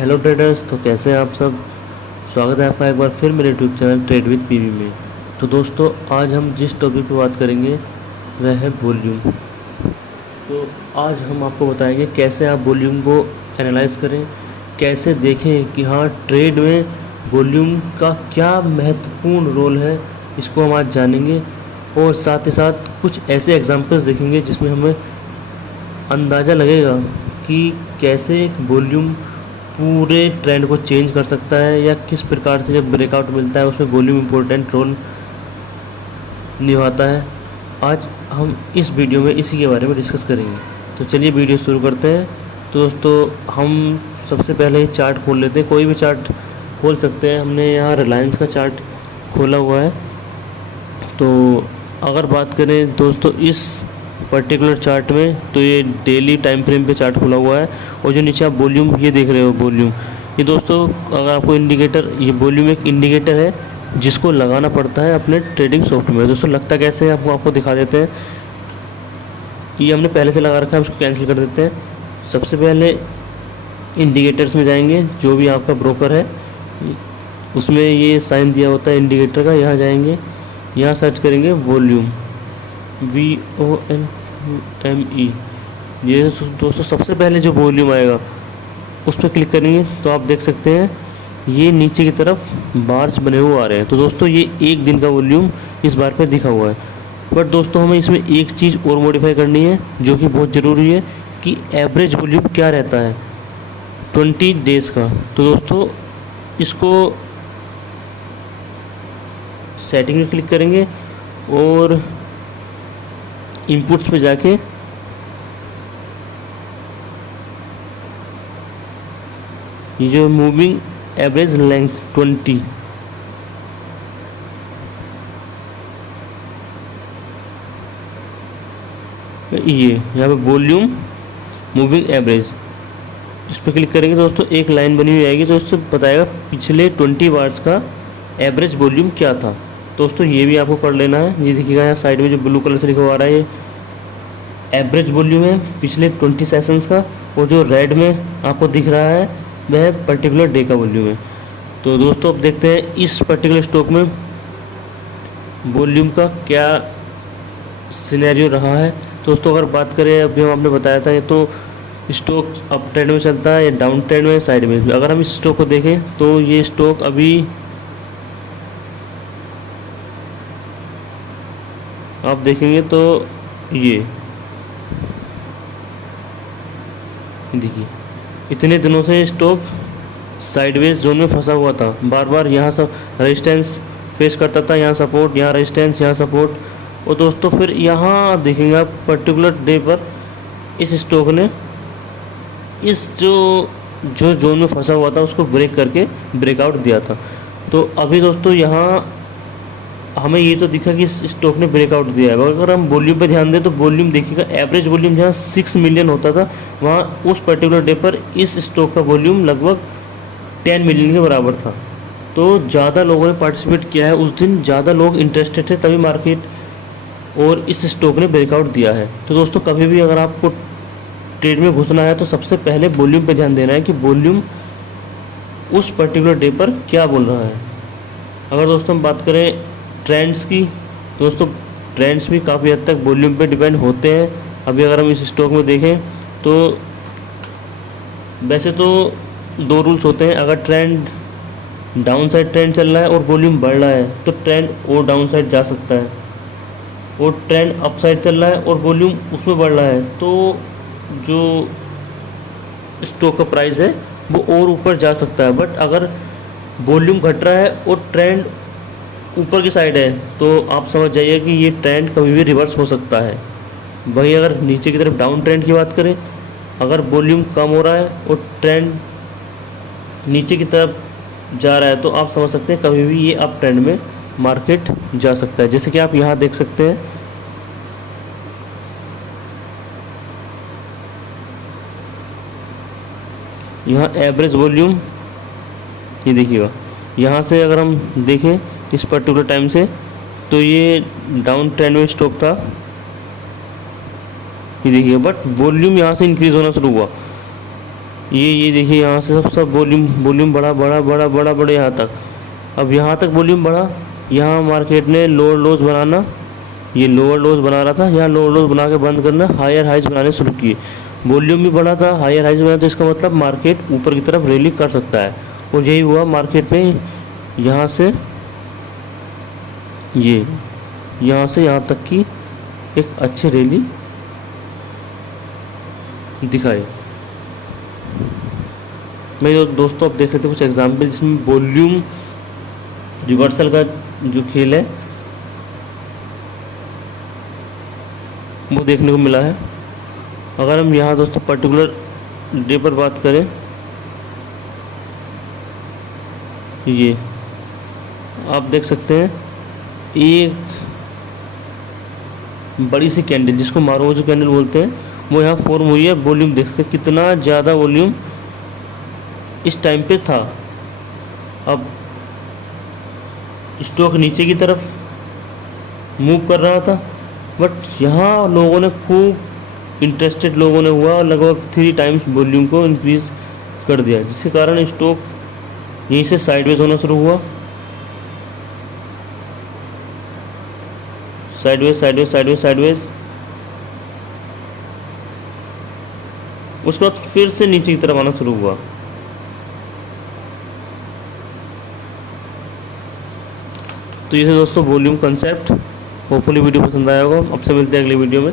Hello traders. तो कैसे हैं आप सब। स्वागत है आपका एक बार फिर मेरे YouTube channel trade with PV में। तो दोस्तों आज हम जिस टॉपिक पे बात करेंगे वह है वॉल्यूम। तो आज हम आपको बताएंगे कैसे आप वॉल्यूम को एनालाइज करें, कैसे देखें कि हाँ ट्रेड में वॉल्यूम का क्या महत्वपूर्ण रोल है, इसको हम आज जानेंगे। और साथ ही साथ कुछ ऐसे एग्जांपल्स देखेंगे जिसमें हमें अंदाज़ा लगेगा कि कैसे एक वॉल्यूम पूरे ट्रेंड को चेंज कर सकता है, या किस प्रकार से जब ब्रेकआउट मिलता है उसमें वॉल्यूम इम्पोर्टेंट रोल निभाता है। आज हम इस वीडियो में इसी के बारे में डिस्कस करेंगे। तो चलिए वीडियो शुरू करते हैं। तो दोस्तों हम सबसे पहले चार्ट खोल लेते हैं, कोई भी चार्ट खोल सकते हैं। हमने यहाँ रिलायंस का चार्ट खोला हुआ है। तो अगर बात करें दोस्तों इस पर्टिकुलर चार्ट में, तो ये डेली टाइम फ्रेम पे चार्ट खुला हुआ है। और जो नीचे आप वॉल्यूम ये देख रहे हो, वॉल्यूम ये दोस्तों अगर आपको इंडिकेटर, ये वॉल्यूम एक इंडिकेटर है जिसको लगाना पड़ता है अपने ट्रेडिंग सॉफ्टवेयर में। दोस्तों लगता कैसे है आपको दिखा देते हैं। ये हमने पहले से लगा रखा है, उसको कैंसिल कर देते हैं। सबसे पहले इंडिकेटर्स में जाएंगे, जो भी आपका ब्रोकर है उसमें ये साइन दिया होता है इंडिकेटर का। यहाँ जाएंगे, यहाँ सर्च करेंगे वॉल्यूम, VOLUME। ये दोस्तों सबसे पहले जो वॉल्यूम आएगा उस पर क्लिक करेंगे तो आप देख सकते हैं ये नीचे की तरफ बार्स बने हुए आ रहे हैं। तो दोस्तों ये एक दिन का वॉल्यूम इस बार पे दिखा हुआ है। बट दोस्तों हमें इसमें एक चीज़ और मॉडिफाई करनी है जो कि बहुत ज़रूरी है कि एवरेज वॉल्यूम क्या रहता है 20 डेज़ का। तो दोस्तों इसको सेटिंग में क्लिक करेंगे और इनपुट्स पे जाके ये जो मूविंग एवरेज लेंथ 20, ये यहाँ पे वॉल्यूम मूविंग एवरेज, इस पर क्लिक करेंगे तो दोस्तों एक लाइन बनी हुई आएगी। तो उससे बताएगा पिछले 20 बार्स का एवरेज वॉल्यूम क्या था। दोस्तों ये भी आपको कर लेना है। ये देखिएगा यहाँ साइड में जो ब्लू कलर से लिखा हुआ आ रहा है, ये एवरेज वॉल्यूम है पिछले 20 सेशंस का। और जो रेड में आपको दिख रहा है वह पर्टिकुलर डे का वॉल्यूम है। तो दोस्तों अब देखते हैं इस पर्टिकुलर स्टॉक में वॉल्यूम का क्या सिनेरियो रहा है। दोस्तों अगर बात करें, अभी हम आपने बताया था, ये तो स्टॉक अप ट्रेंड में चलता है या डाउन ट्रेंड में, साइड में। अगर हम इस स्टॉक को देखें तो ये स्टॉक अभी आप देखेंगे तो ये देखिए इतने दिनों से स्टॉक साइडवेज जोन में फंसा हुआ था। बार बार यहाँ सब रेजिस्टेंस फेस करता था, यहाँ सपोर्ट, यहाँ रेजिस्टेंस, यहाँ सपोर्ट। और दोस्तों फिर यहाँ देखेंगे आप पर्टिकुलर डे पर इस स्टॉक ने इस जो जोन में फंसा हुआ था उसको ब्रेक करके ब्रेकआउट दिया था। तो अभी दोस्तों यहाँ हमें ये तो दिखा कि इस स्टॉक ने ब्रेकआउट दिया है। अगर हम वॉल्यूम पे ध्यान दें तो वॉल्यूम देखिएगा, एवरेज वॉल्यूम जहाँ 6 मिलियन होता था, वहाँ उस पर्टिकुलर डे पर इस स्टॉक का वॉल्यूम लगभग 10 मिलियन के बराबर था। तो ज़्यादा लोगों ने पार्टिसिपेट किया है उस दिन, ज़्यादा लोग इंटरेस्टेड थे, तभी मार्केट और इस स्टॉक ने ब्रेकआउट दिया है। तो दोस्तों कभी भी अगर आपको ट्रेड में घुसना है तो सबसे पहले वॉल्यूम पे ध्यान देना है कि वॉल्यूम उस पर्टिकुलर डे पर क्या बोल रहा है। अगर दोस्तों हम बात करें ट्रेंड्स की, दोस्तों ट्रेंड्स भी काफ़ी हद तक वॉल्यूम पे डिपेंड होते हैं। अभी अगर हम इस स्टॉक में देखें तो वैसे तो 2 रूल्स होते हैं। अगर ट्रेंड डाउन साइड ट्रेंड चल रहा है और वॉल्यूम बढ़ रहा है तो ट्रेंड और डाउन साइड जा सकता है, और ट्रेंड अप साइड चल रहा है और वॉल्यूम उसमें बढ़ रहा है तो जो स्टॉक का प्राइस है वो और ऊपर जा सकता है। बट अगर वॉल्यूम घट रहा है और ट्रेंड ऊपर की साइड है तो आप समझ जाइए कि ये ट्रेंड कभी भी रिवर्स हो सकता है। वहीं अगर नीचे की तरफ डाउन ट्रेंड की बात करें, अगर वॉल्यूम कम हो रहा है और ट्रेंड नीचे की तरफ जा रहा है तो आप समझ सकते हैं कभी भी ये अप ट्रेंड में मार्केट जा सकता है। जैसे कि आप यहाँ देख सकते हैं, यहाँ एवरेज वॉल्यूम ये देखिएगा, यहाँ से अगर हम देखें इस पर्टिकुलर टाइम से तो ये डाउन ट्रेंड में स्टॉक था, ये देखिए। बट वॉल्यूम यहाँ से इंक्रीज़ होना शुरू हुआ ये देखिए यहाँ से सब वॉल्यूम वॉल्यूम बढ़ा बढ़ा बढ़ा बढ़ा बढ़ा यहाँ तक। अब यहाँ तक वॉल्यूम बढ़ा, यहाँ मार्केट ने लोअर लोज बनाना, ये लोअर लोज बना रहा था, यहाँ लोअर लोज बना के बंद करना, हायर हाइज बनाने शुरू किए। वॉल्यूम भी बढ़ा था, हायर हाइज बना, तो इसका मतलब मार्केट ऊपर की तरफ रैली कर सकता है। और यही हुआ मार्केट में, यहाँ से ये यहाँ से यहाँ तक की एक अच्छी रैली दिखाई। मेरे दोस्तों अब देख रहे थे कुछ एग्जाम्पल जिसमें वॉल्यूम रिवर्सल का जो खेल है वो देखने को मिला है। अगर हम यहाँ दोस्तों पर्टिकुलर डे पर बात करें, ये आप देख सकते हैं एक बड़ी सी कैंडल जिसको मारोजो कैंडल बोलते हैं, वो यहाँ फॉर्म हुई है। वॉल्यूम देख सकते हैं कितना ज़्यादा वॉल्यूम इस टाइम पे था। अब स्टॉक नीचे की तरफ मूव कर रहा था, बट यहाँ लोगों ने खूब इंटरेस्टेड लोगों ने हुआ और लगभग 3 टाइम्स वॉल्यूम को इंक्रीज कर दिया, जिसके कारण स्टॉक यहीं से साइडवेज होना शुरू हुआ, साइडवेज साइडवेज साइडवेज साइडवेज। उसके बाद फिर से नीचे की तरफ आना शुरू हुआ। तो ये दोस्तों वॉल्यूम कंसेप्ट। होपफुली वीडियो पसंद आया होगा। अब से मिलते हैं अगली वीडियो में।